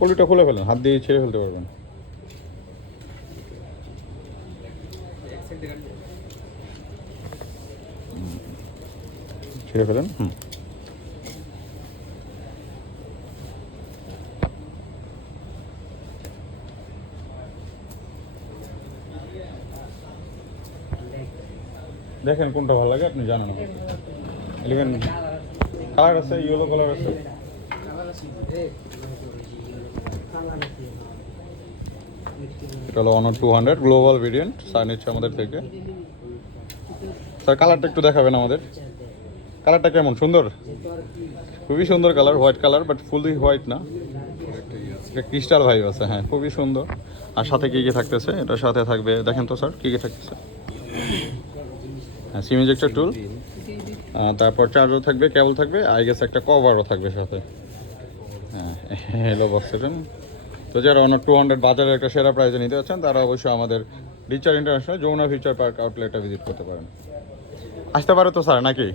পলিটা খুলে ফেলেন, হাত দিয়ে ছেড়ে ফেলতে পারবেন। ছেড়ে ফেলেন। দেখেন কোনটা ভালো লাগে আপনি জানান। 11 কালার আছে, ইয়েলো কালার আছে। এটা হলো অনার 200 গ্লোবাল ভেরিয়েন্ট, স্যার নিচ্ছে আমাদের থেকে। স্যার কালারটা একটু দেখাবেন আমাদের, কালারটা কেমন? সুন্দর, খুবই সুন্দর colour, white colour, but fully white না, এটা ক্রিস্টাল ভাইব আছে। হ্যাঁ, খুবই সুন্দর। আর সাথে কী কী থাকতেছে? এটার সাথে থাকবে, দেখেন তো স্যার কী কী থাকতেছে। হ্যাঁ, সিম ইজেক্টর টুল, তারপর চার্জার থাকবে, কেবল থাকবে, আই গেস একটা কভারও থাকবে সাথে। হ্যাঁ, হ্যালো বক্স সেটেন। তো যারা অনার 200 বাজারের একটা সেরা প্রাইজে নিতে যাচ্ছেন তারা অবশ্যই আমাদের রিচার ইন্টারন্যাশনাল যমুনা ফিউচার পার্ক আউটলেটটা ভিজিট করতে পারেন। আসতে পারে তো স্যার নাকি?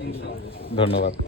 ধন্যবাদ।